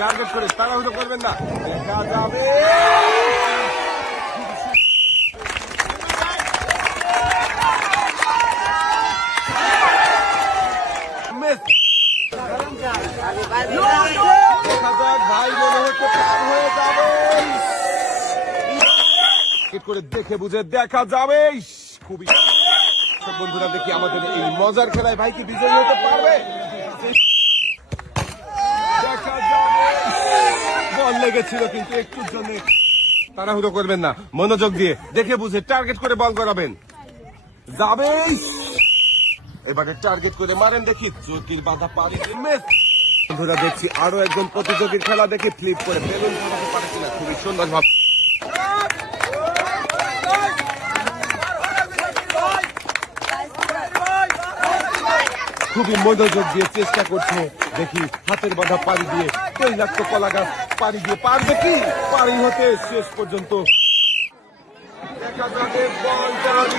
Target করে তাড়াহুড়ো করবেন না, দেখা যাবে মিস। দেখা যাক ভাই, মনে হচ্ছে পার হয়ে যাবে করে, দেখে বুঝে দেখা যাবে। খুবই বন্ধুরা, দেখি আমাদের এই মজার খেলায় ভাই কি বিজয়ী হতে পারবে? দেখা যাবে। বল লেগেছিল কিন্তু একটুর জন্য। তাড়াহুড়ো করবেন না, মনোযোগ দিয়ে দেখে বুঝে টার্গেট করে বল করাবেন। যাবে, এবারে টার্গেট করে মারেন, দেখি চোখের বাধা পারি মিস। বন্ধুরা দেখছি আরো একজন প্রতিযোগীর খেলা, দেখে ফ্লিপ করে বেলুন ফাটাতে পারে কিনা। খুবই সুন্দর ভাবে খুবই মনোযোগ দিয়ে চেষ্টা করছে, দেখি হাতের বাধা পাড়ি দিয়ে তৈলাক্ত কলা গাছ পাড়ি দিয়ে পারবে কি পাড়ি হতে শেষ পর্যন্ত। দেখা যাবে বল যাবে,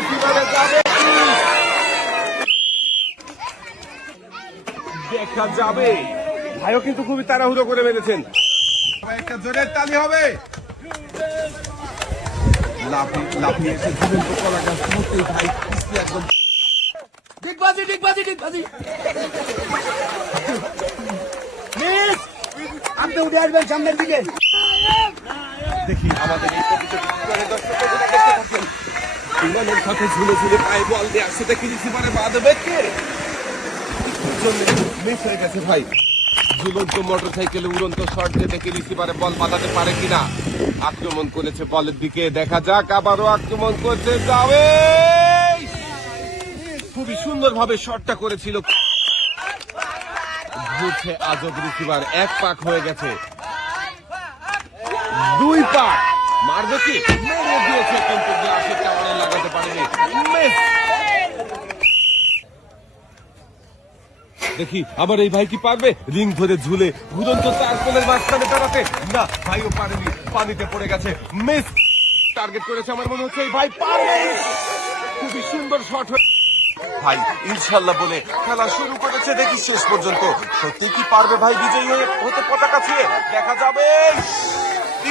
দেখা যাবে। ভাইও কিন্তু খুবই তাড়াহুড়ো করে মেরেছেন। একটা জোরের তালি হবে। লাফিয়ে এসে ঝুলন্ত কলা গাছ মুহূর্তেই ভাই একদম ডিগবাজি মিস। আপনি উঠে আসবেন সামনের দিকে। দেখি আমাদের এই বিমানের সাথে ঝুলে ঝুলে পায়ে বল দিয়ে আসছে, দেখি রিসিভারে বাঁধবে কে? মিস হয়ে গেছে ভাই। ঝুলন্ত মোটর সাইকেলে উড়ন্ত শট দিয়ে দেখি রিসিভারে বল বাঁধাতে পারে কিনা। আক্রমণ করেছে বলের দিকে, দেখা যাক আবারও আক্রমণ করছে, যাবে। খুবই সুন্দর ভাবে শটটা করেছিল। ঘুরছে আজব রিসিভার, এক পাক হয়ে গেছে, দুই পাক মারবে কি? মেরে দিয়েছে কিন্তু গ্লাসের টাওয়ারে লাগাতে পারেনি। মিস। দেখি আবার এই ভাই কি পারবে রিং ধরে ঝুলে ঘুরন্ত তার কোলের মাঝখানে দাঁড়াতে? না, ভাইও পারেনি, পানিতে পড়ে গেছে। মিস। টার্গেট করেছে, আমার মনে হচ্ছে এই ভাই পারবে। খুবই সুন্দর শট ভাই, ইনশাল্লাহ বলে খেলা শুরু করেছে, দেখি শেষ পর্যন্ত সত্যি কি পারবে ভাই বিজয়ী হতে পতাকা ছুঁয়ে? দেখা যাবে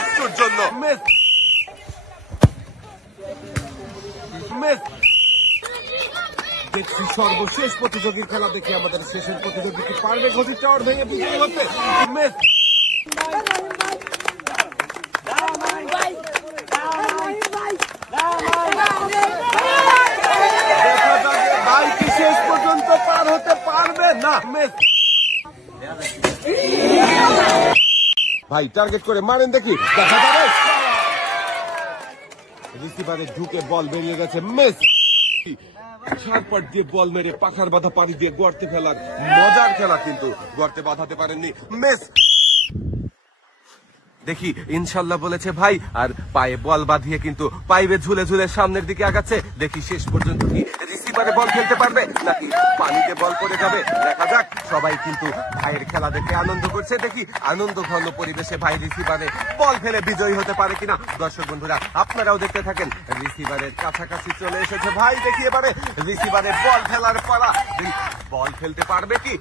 একটুর জন্য মিস। দেখছি সর্বশেষ প্রতিযোগীর খেলা, দেখি আমাদের শেষের প্রতিযোগী কি পারবে গতির টাওয়ার ভেঙে বিজয়ী হতে? মিস। ভাই কি শেষ পর্যন্ত পার হতে পারবে? না, মিস। ভাই টার্গেট করে মারেন, দেখি দেখা যাবে। রিসিভারে ঢুকে বল বেরিয়ে গেছে, মিস। ছাড়পাট দিয়ে বল মেরে পাখার বাধা পানি দিয়ে গর্তে ফেলার মজার খেলা, কিন্তু গর্তে বাঁধাতে পারেননি, মিস। দেখি ইনশাল্লাহ বলেছে ভাই, আর পায়ে বল বাঁধিয়ে কিন্তু পাইবে ঝুলে ঝুলে সামনের দিকে আগাচ্ছে। দেখি শেষ পর্যন্ত কি রিসিভারে বল খেলতে পারবে নাকি পানিতে বল পড়ে যাবে? দেখা যাক। সবাই কিন্তু ভাইয়ের খেলা দেখে আনন্দ করছে, দেখি আনন্দ ঘন পরিবেশে ভাই রিসিভারে বল ফেলে বিজয়ী হতে পারে কিনা। দর্শক বন্ধুরা আপনারাও দেখতে থাকেন। রিসিভারের কাছাকাছি চলে এসেছে ভাই, দেখি এবারে রিসিভারে বল ফেলার পালা, বল ফেলতে পারবে কি?